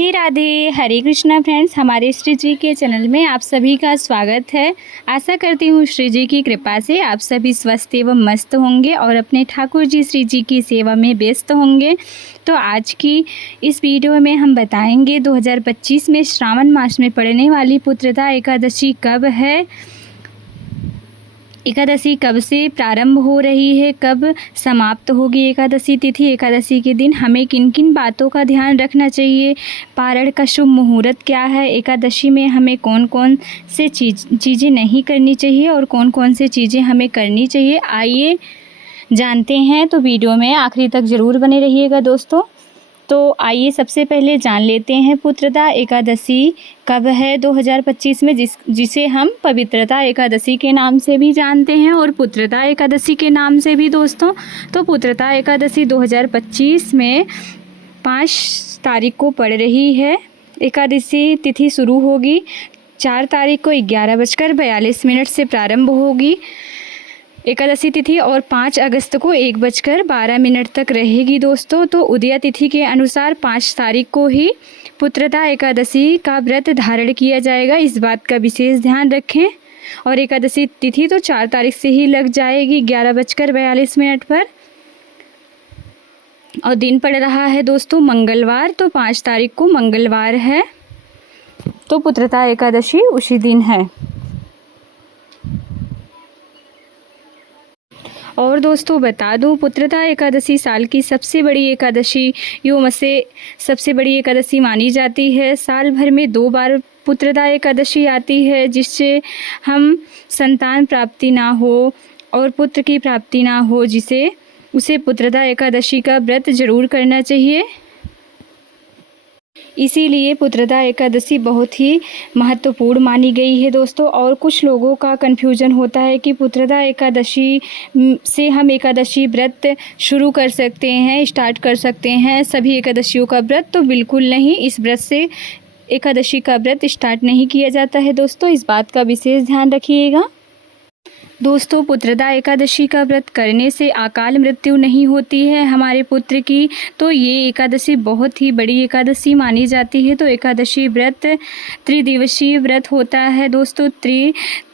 हे राधे, हरे Krishna friends. हमारे श्री जी के channel में आप सभी का स्वागत है। आशा करती हूँ श्री जी की कृपा से आप सभी स्वस्थ एवं मस्त होंगे और अपने ठाकुर जी श्री जी की सेवा में व्यस्त होंगे। तो आज की इस वीडियो में हम बताएंगे 2025 में श्रावण मास में पड़ने वाली पुत्रदा एकादशी कब है, एकादशी कब से प्रारंभ हो रही है, कब समाप्त होगी एकादशी तिथि, एकादशी के दिन हमें किन किन बातों का ध्यान रखना चाहिए, पारण का शुभ मुहूर्त क्या है, एकादशी में हमें कौन कौन से चीज़ें नहीं करनी चाहिए और कौन कौन से चीज़ें हमें करनी चाहिए, आइए जानते हैं। तो वीडियो में आखिरी तक ज़रूर बने रहिएगा दोस्तों। तो आइए सबसे पहले जान लेते हैं पुत्रदा एकादशी कब है 2025 में, जिसे हम पवित्रता एकादशी के नाम से भी जानते हैं और पुत्रदा एकादशी के नाम से भी दोस्तों। तो पुत्रदा एकादशी 2025 में 5 तारीख को पड़ रही है। एकादशी तिथि शुरू होगी 4 तारीख को 11:42 से प्रारंभ होगी एकादशी तिथि और 5 अगस्त को 1:12 तक रहेगी दोस्तों। तो उदया तिथि के अनुसार 5 तारीख को ही पुत्रदा एकादशी का व्रत धारण किया जाएगा, इस बात का विशेष ध्यान रखें। और एकादशी तिथि तो 4 तारीख से ही लग जाएगी 11:42 पर। और दिन पड़ रहा है दोस्तों मंगलवार, तो 5 तारीख को मंगलवार है, तो पुत्रदा एकादशी उसी दिन है। और दोस्तों बता दूं, पुत्रदा एकादशी साल की सबसे बड़ी एकादशियों में से सबसे बड़ी एकादशी मानी जाती है। साल भर में 2 बार पुत्रदा एकादशी आती है, जिससे हम संतान प्राप्ति ना हो और पुत्र की प्राप्ति ना हो, उसे पुत्रदा एकादशी का व्रत जरूर करना चाहिए। इसीलिए पुत्रदा एकादशी बहुत ही महत्वपूर्ण मानी गई है दोस्तों। और कुछ लोगों का कन्फ्यूजन होता है कि पुत्रदा एकादशी से हम एकादशी व्रत शुरू कर सकते हैं, स्टार्ट कर सकते हैं सभी एकादशियों का व्रत। तो बिल्कुल नहीं, इस व्रत से एकादशी का व्रत स्टार्ट नहीं किया जाता है दोस्तों, इस बात का विशेष ध्यान रखिएगा। दोस्तों पुत्रदा एकादशी का व्रत करने से अकाल मृत्यु नहीं होती है हमारे पुत्र की, तो ये एकादशी बहुत ही बड़ी एकादशी मानी जाती है। तो एकादशी व्रत त्रिदिवसीय व्रत होता है दोस्तों,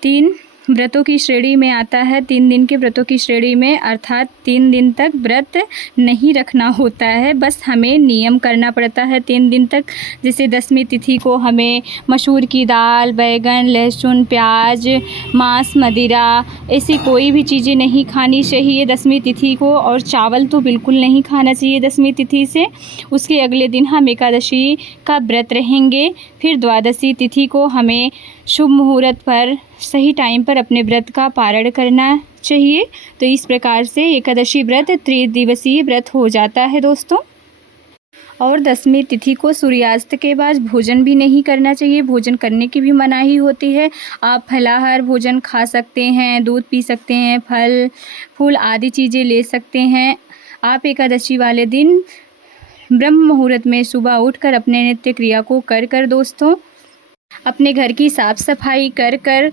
3 व्रतों की श्रेणी में आता है, 3 दिन के व्रतों की श्रेणी में, अर्थात 3 दिन तक व्रत नहीं रखना होता है, बस हमें नियम करना पड़ता है 3 दिन तक। जैसे दसवीं तिथि को हमें मसूर की दाल, बैगन, लहसुन, प्याज, मांस, मदिरा, ऐसी कोई भी चीज़ें नहीं खानी चाहिए दसवीं तिथि को, और चावल तो बिल्कुल नहीं खाना चाहिए दसवीं तिथि से। उसके अगले दिन हम एकादशी का व्रत रहेंगे। फिर द्वादशी तिथि को हमें शुभ मुहूर्त पर सही टाइम पर अपने व्रत का पारण करना चाहिए। तो इस प्रकार से एकादशी व्रत त्रिदिवसीय व्रत हो जाता है दोस्तों। और दसवीं तिथि को सूर्यास्त के बाद भोजन भी नहीं करना चाहिए, भोजन करने की भी मनाही होती है। आप फलाहार भोजन खा सकते हैं, दूध पी सकते हैं, फल फूल आदि चीज़ें ले सकते हैं। आप एकादशी वाले दिन ब्रह्म मुहूर्त में सुबह उठकर अपने नित्य क्रिया को कर दोस्तों अपने घर की साफ़ सफाई कर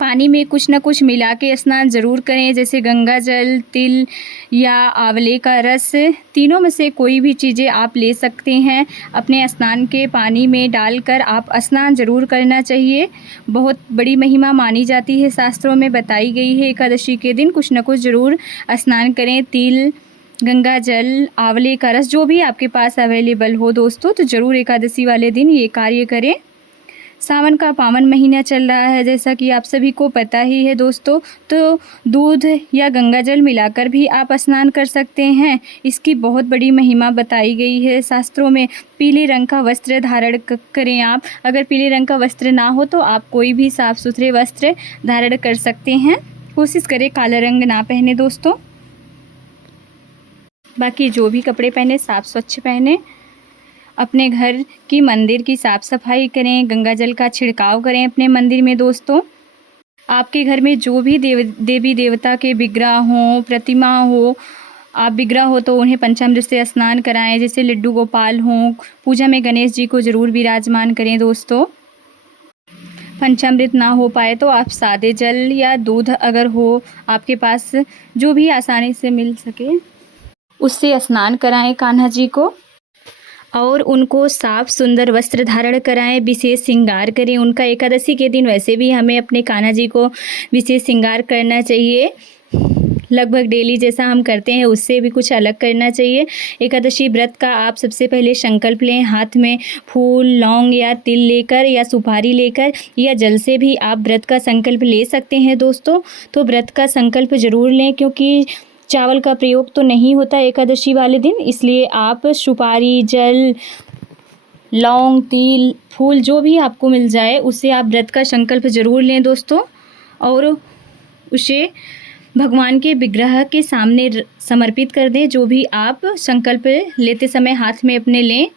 पानी में कुछ न कुछ मिला के स्नान ज़रूर करें, जैसे गंगा जल, तिल या आंवले का रस, तीनों में से कोई भी चीज़ें आप ले सकते हैं। अपने स्नान के पानी में डालकर आप स्नान ज़रूर करना चाहिए। बहुत बड़ी महिमा मानी जाती है, शास्त्रों में बताई गई है। एकादशी के दिन कुछ न कुछ ज़रूर स्नान करें, तिल, गंगा जल, आंवले का रस, जो भी आपके पास अवेलेबल हो दोस्तों, तो ज़रूर एकादशी वाले दिन ये कार्य करें। सावन का पावन महीना चल रहा है, जैसा कि आप सभी को पता ही है दोस्तों, तो दूध या गंगा जल मिलाकर भी आप स्नान कर सकते हैं। इसकी बहुत बड़ी महिमा बताई गई है शास्त्रों में। पीले रंग का वस्त्र धारण करें आप, अगर पीले रंग का वस्त्र ना हो तो आप कोई भी साफ़ सुथरे वस्त्र धारण कर सकते हैं। कोशिश करें काला रंग ना पहने दोस्तों। बाकी जो भी कपड़े पहने साफ़ स्वच्छ पहने। अपने घर की मंदिर की साफ़ सफाई करें, गंगा जल का छिड़काव करें अपने मंदिर में दोस्तों। आपके घर में जो भी देवी देवता के विग्रह हों, प्रतिमा हो, आप विग्रह हो तो उन्हें पंचामृत से स्नान कराएं, जैसे लड्डू गोपाल हों। पूजा में गणेश जी को ज़रूर विराजमान करें दोस्तों। पंचामृत ना हो पाए तो आप सादे जल या दूध अगर हो आपके पास, जो भी आसानी से मिल सके, उससे स्नान कराएं कान्हा जी को। और उनको साफ सुंदर वस्त्र धारण कराएं, विशेष श्रृंगार करें उनका। एकादशी के दिन वैसे भी हमें अपने कान्हा जी को विशेष श्रृंगार करना चाहिए, लगभग डेली जैसा हम करते हैं उससे भी कुछ अलग करना चाहिए। एकादशी व्रत का आप सबसे पहले संकल्प लें, हाथ में फूल, लौंग या तिल लेकर या सुपारी लेकर या जल से भी आप व्रत का संकल्प ले सकते हैं दोस्तों। तो व्रत का संकल्प ज़रूर लें, क्योंकि चावल का प्रयोग तो नहीं होता एकादशी वाले दिन, इसलिए आप सुपारी, जल, लौंग, तिल, फूल जो भी आपको मिल जाए उससे आप व्रत का संकल्प ज़रूर लें दोस्तों, और उसे भगवान के विग्रह के सामने समर्पित कर दें। जो भी आप संकल्प लेते समय हाथ में अपने लें,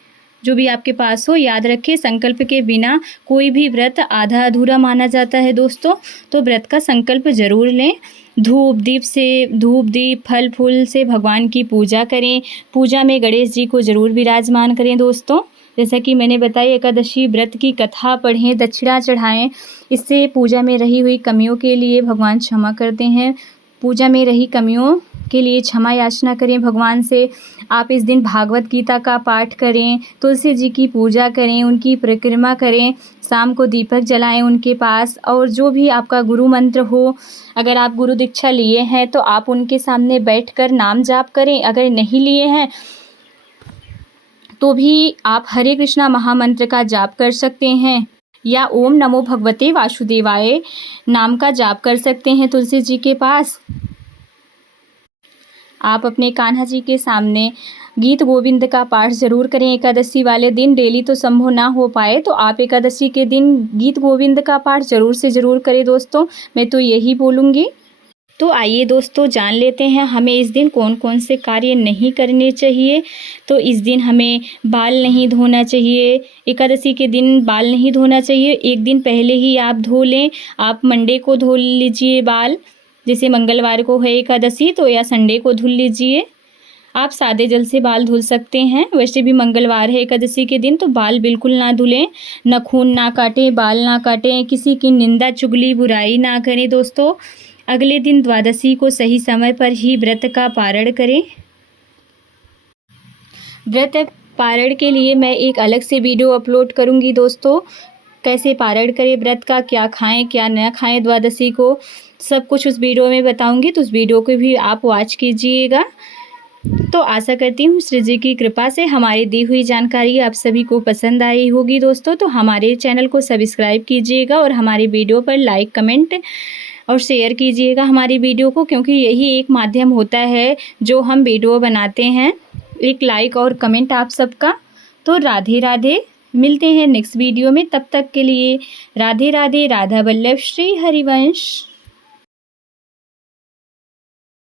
जो भी आपके पास हो। याद रखें, संकल्प के बिना कोई भी व्रत आधा अधूरा माना जाता है दोस्तों। तो व्रत का संकल्प ज़रूर लें। धूप दीप फल फूल से भगवान की पूजा करें। पूजा में गणेश जी को ज़रूर विराजमान करें दोस्तों। जैसा कि मैंने बताया, एकादशी व्रत की कथा पढ़ें, दक्षिणा चढ़ाएं। इससे पूजा में रही हुई कमियों के लिए भगवान क्षमा करते हैं। पूजा में रही कमियों के लिए क्षमा याचना करें भगवान से। आप इस दिन भागवत गीता का पाठ करें, तुलसी जी की पूजा करें, उनकी परिक्रमा करें, शाम को दीपक जलाएं उनके पास। और जो भी आपका गुरु मंत्र हो, अगर आप गुरु दीक्षा लिए हैं तो आप उनके सामने बैठकर नाम जाप करें। अगर नहीं लिए हैं तो भी आप हरे कृष्णा महामंत्र का जाप कर सकते हैं, या ओम नमो भगवते वासुदेवाय नाम का जाप कर सकते हैं तुलसी जी के पास। आप अपने कान्हा जी के सामने गीत गोविंद का पाठ ज़रूर करें एकादशी वाले दिन। डेली तो संभव ना हो पाए तो आप एकादशी के दिन गीत गोविंद का पाठ ज़रूर से ज़रूर करें दोस्तों, मैं तो यही बोलूँगी। तो आइए दोस्तों, जान लेते हैं हमें इस दिन कौन कौन से कार्य नहीं करने चाहिए। तो इस दिन हमें बाल नहीं धोना चाहिए। एकादशी के दिन बाल नहीं धोना चाहिए, एक दिन पहले ही आप धो लें। आप मंडे को धो लीजिए बाल, जैसे मंगलवार को है एकादशी तो, या संडे को धुल लीजिए। आप सादे जल से बाल धुल सकते हैं। वैसे भी मंगलवार है एकादशी के दिन, तो बाल बिल्कुल ना धुलें, नाखून ना काटें, बाल ना काटें, किसी की निंदा चुगली बुराई ना करें दोस्तों। अगले दिन द्वादशी को सही समय पर ही व्रत का पारण करें। व्रत पारण के लिए मैं एक अलग से वीडियो अपलोड करूंगी दोस्तों, कैसे पारण करें व्रत का, क्या खाएं क्या न खाएं द्वादशी को, सब कुछ उस वीडियो में बताऊंगी। तो उस वीडियो को भी आप वॉच कीजिएगा। तो आशा करती हूँ श्री जी की कृपा से हमारी दी हुई जानकारी आप सभी को पसंद आई होगी दोस्तों। तो हमारे चैनल को सब्सक्राइब कीजिएगा और हमारी वीडियो पर लाइक, कमेंट और शेयर कीजिएगा हमारी वीडियो को, क्योंकि यही एक माध्यम होता है जो हम वीडियो बनाते हैं, एक लाइक और कमेंट आप सबका। तो राधे राधे, मिलते हैं नेक्स्ट वीडियो में। तब तक के लिए राधे राधे। राधा वल्लभ श्री हरिवंश।